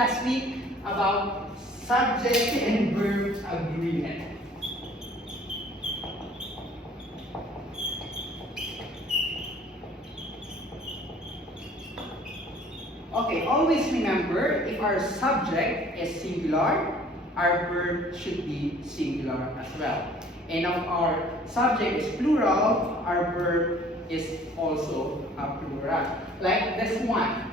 last week about subject and verb agreement. Okay, always remember, if our subject is singular, our verb should be singular as well. And if our subject is plural, our verb is also a plural. Like this one.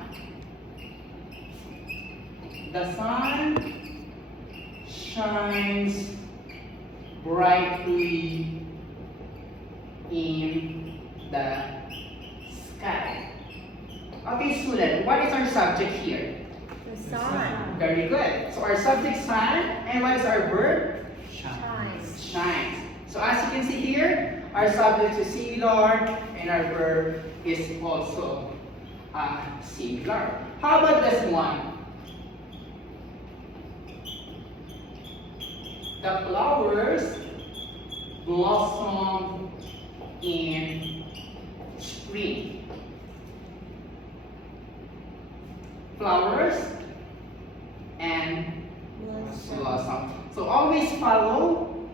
The sun shines brightly in the sky. Okay, student, what is our subject here? The sun Very good. So our subject sun, and what is our verb? shines. Shines. So as you can see here, our subject is singular and our verb is also singular. How about this one? The flowers blossom in spring. Flowers and blossom. So always follow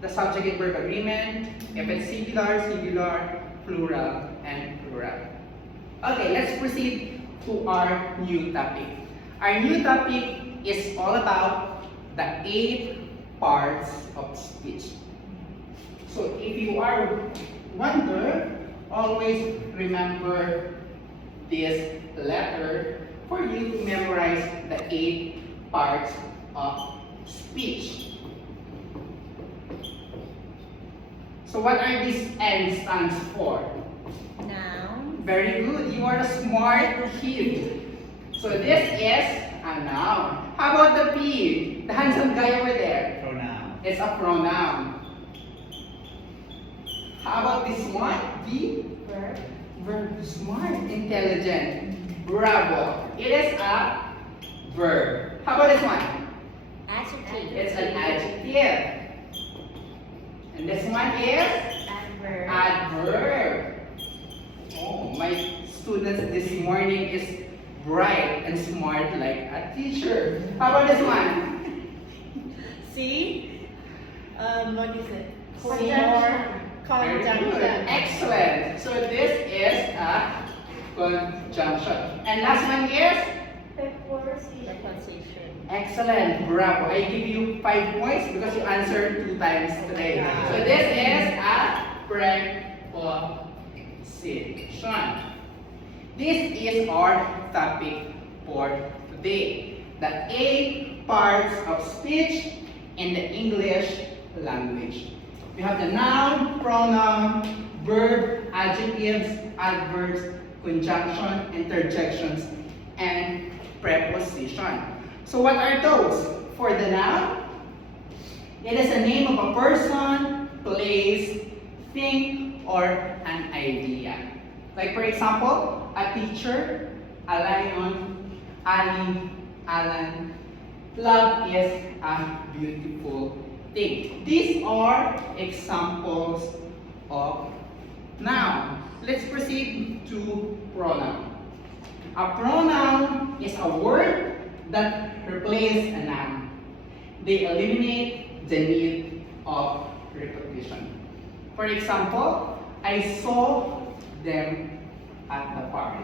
the subject and verb agreement. If it's singular, singular, plural, and plural. Okay, let's proceed to our new topic. Our new topic is all about the 8 parts of speech. So if you are wonder, always remember this letter for you to memorize the 8 parts of speech. So what are these N stands for? Noun. Very good. You are a smart kid. So this is a noun. How about the P? The handsome guy over there. Pronoun. It's a pronoun. How about this one? V? Verb. Verb. Smart. Intelligent. Bravo. It is a verb. How about this one? Adjective. It's an adjective. And this one is Adverb. adverb. Oh, my students this morning is bright and smart like a teacher. How about this one? See? What is it? Very Conjunction. good. Excellent. So this is a conjunction. And last one is? Preposition. Excellent. Bravo. I give you 5 points because you answered 2 times today. So this is a preposition. This is our topic for today. The 8 parts of speech in the English language. We have the noun, pronoun, verb, adjectives, adverbs, conjunction, interjections, and preposition. So what are those? For the noun, it is a name of a person, place, thing, or an idea. Like for example, a teacher, a lion, Ali, Alan. Love is a beautiful thing. These are examples of noun. Let's proceed to pronoun. A pronoun is a word that replaces a noun. They eliminate the need of repetition. For example, I saw them at the park.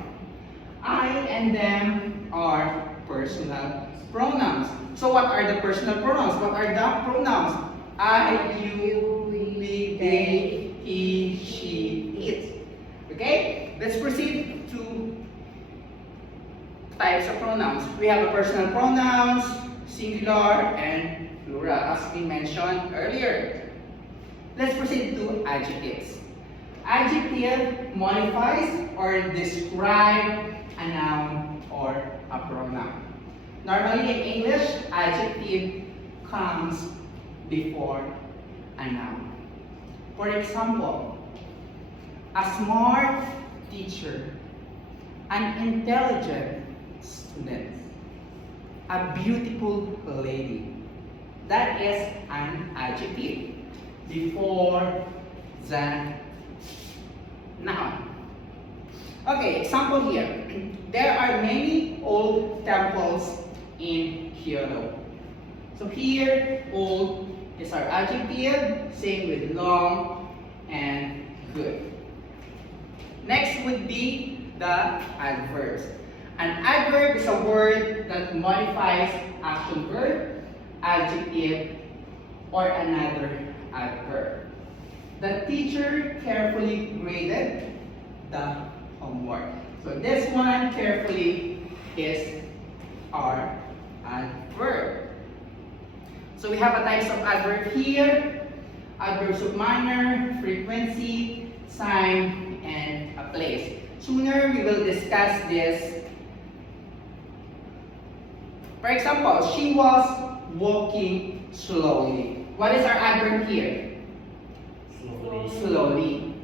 I and them are personal pronouns. So what are the personal pronouns? What are the pronouns? I, you, we, they, he, she, it. Okay? Let's proceed to types of pronouns. We have a personal pronouns, singular, and plural, as we mentioned earlier. Let's proceed to adjectives. Adjective modifies or describe a noun or a pronoun. Normally in English, adjective comes before a noun. For example, a smart teacher, an intelligent student, a beautiful lady. That is an adjective before the noun. Okay, example here. There are many old temples hero. So here, old is our adjective, same with long and good. Next would be the adverbs. An adverb is a word that modifies action verb, adjective, or another adverb. The teacher carefully graded the homework. So this one carefully is our adverb. So we have a types of adverb here. Adverbs of manner, frequency, sign, and a place. Sooner we will discuss this. For example, she was walking slowly. What is our adverb here? Slowly.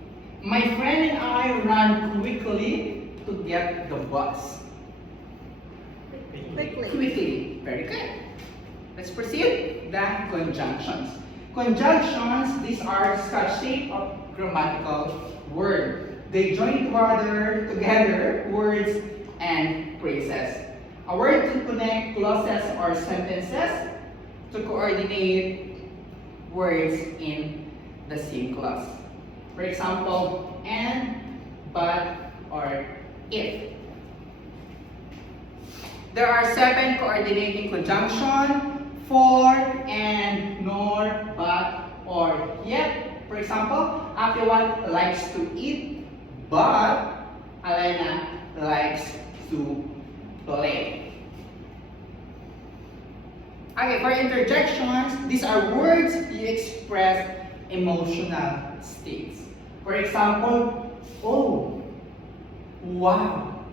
My friend and I ran quickly to get the bus. Quickly. Quickly. Very good. Let's proceed. The conjunctions. Conjunctions, these are such shape of grammatical word. They join together words and phrases. A word to connect clauses or sentences to coordinate words in the same clause. For example, and, but, or if. There are 7 coordinating conjunctions: for, and, nor, but, or yet. For example, Akiwan likes to eat, but Alena likes to play. Okay, for interjections, these are words you express emotional states. For example, oh, wow,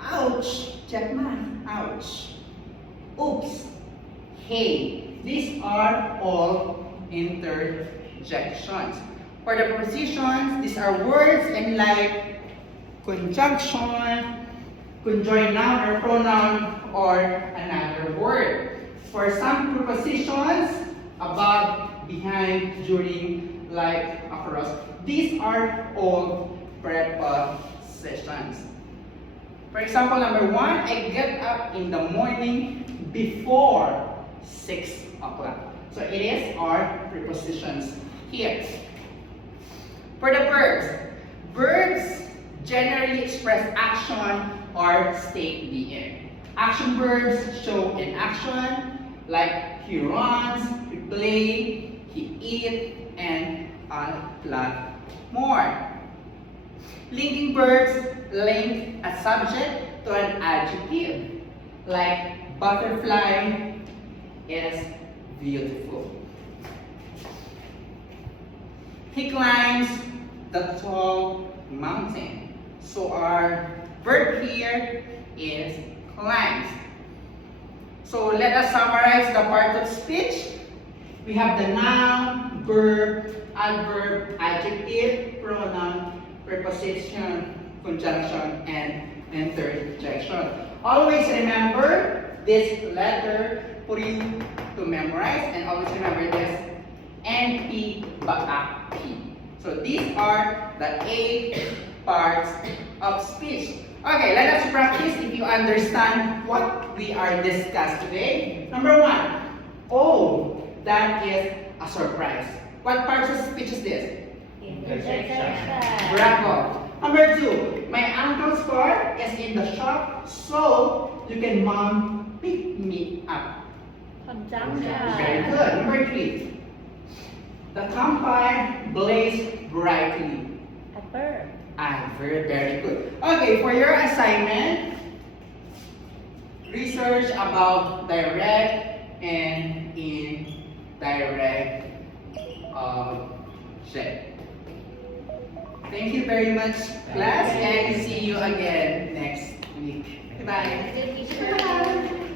ouch, Jackman, ouch, oops, hey. These are all interjections. For the prepositions, these are words and like conjunction, conjoined noun or pronoun, or another word. For some prepositions, above, behind, during, like, across, these are all prepositions. For example, number 1, I get up in the morning before 6 o'clock. So it is our prepositions here. For the verbs, verbs generally express action or state being. Action verbs show an action, like he runs, he plays, he eats, and a lot more. Linking verbs link a subject to an adjective, like butterfly is beautiful. He climbs the tall mountain. So our verb here is climbs. So let us summarize the part of speech. We have the noun, verb, adverb, adjective, pronoun, preposition, conjunction, and interjection. Always remember this letter for you to memorize, and always remember this NP baka P. So these are the 8 parts of speech. Okay, let us practice if you understand what we are discussing today. Number 1, oh, that is a surprise. What parts of speech is this? Interjection. Bravo. Number 2, my uncle's car is in the shop, so you can mom pick me up. Conjunction. Very good. Number 3, the campfire blazed brightly. Adverb. Adverb, very good. Okay, for your assignment, research about direct and indirect object. Thank you very much, class, and see you again next week. Goodbye. Good teacher.